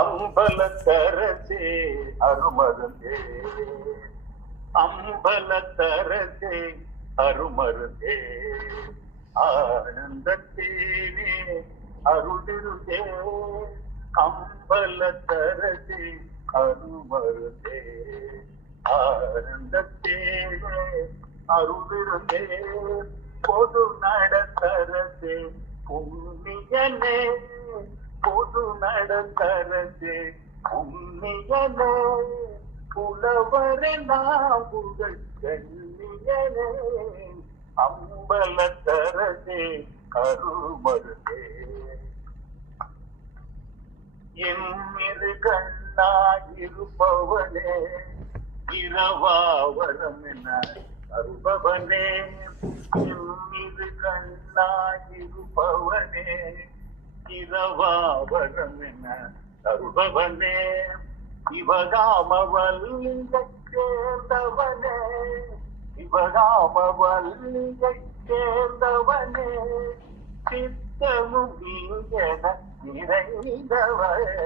அம்பலத்தரசே அருமருந்தே, அம்பலத்தரசே அருமருந்தே, ஆனந்தத்தேனே அருளிருந்தே, அம்பலத்தரசே அருமருந்தே, ஆனந்தத்தேனே அருளிருந்தே, பொது நடத்தரசே புண்ணியனே, பொது நடத்தரசே புண்ணியனே, புலவரே நாவுகள் கண்ணியனே, அம்பலத்தரசே அருமருந்தே, எம்மிரு கண்ணாயிருப்பவனே, இரவாவரம் என அருபவனே, எம்மிரு கண்ணாயிருப்பவனே, இரவாவரம் என அருபவனே, சிவகாமவல்லியை சேர்ந்தவனே, சிவகாமவல்லியை சேர்ந்தவனே, சித்தமும் நீயன நிறைந்தவனே,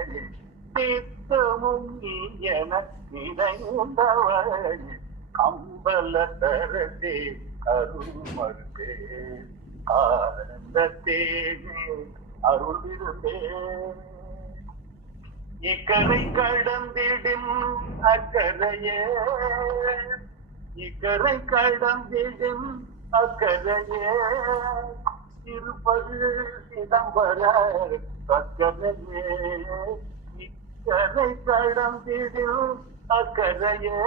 சித்தமும் நீயன நிறைந்தவனே, அம்பலத்தரசே அருள்மருந்தே, ஆனந்தத்தேனே அருளிருந்தே, இக்கரை கடந்திடும் அக்கரையே, இக்கரை கடந்திடும் அக்கரையே, இருப்பது சிதம்பர சக்கரையே, இக்கரை கடந்திடும் அக்கரையே,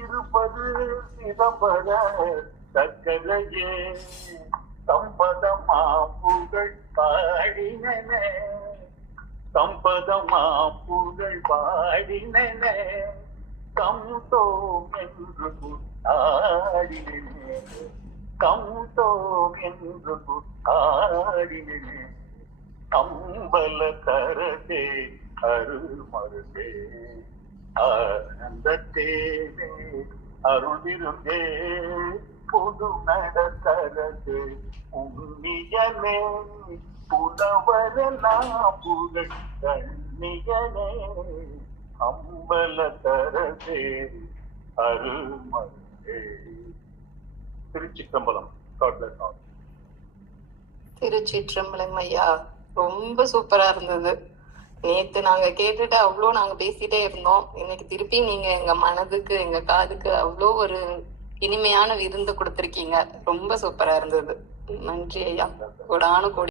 இருப்பது சிதம்பர சக்கரையே, சம்பதமா புகழ் பாடினே, சம்பதமா புகழ் பாடினே, கம்தோம் என்று ஆடினே, கம்தோம் என்று ஆடினே, அம்பலத்தரசே அருள்மருந்தே, ஆனந்தத்தேனே அருளிருந்தே, பொது நடத்தரசே புண்ணியனே, புலவரெல்லாம் புகழ் கண்ணியனே, அம்பலத்தரசே அருள்மருந்தே. திருச்சிற்றம்பலம். திருச்சிற்றம்பலம் ஐயா, ரொம்ப சூப்பரா இருந்தது. நேத்து நாங்க கேட்டுட்டு அவ்வளோ நாங்க பேசிட்டே இருந்தோம். இன்னைக்கு திருப்பி நீங்க எங்க மனதுக்கு எங்க காதுக்கு அவ்வளோ ஒரு இனிமையான விருந்து கொடுத்திருக்கீங்க. ரொம்ப சூப்பரா இருந்தது. நன்றி ஐயா. கோடானு கோடி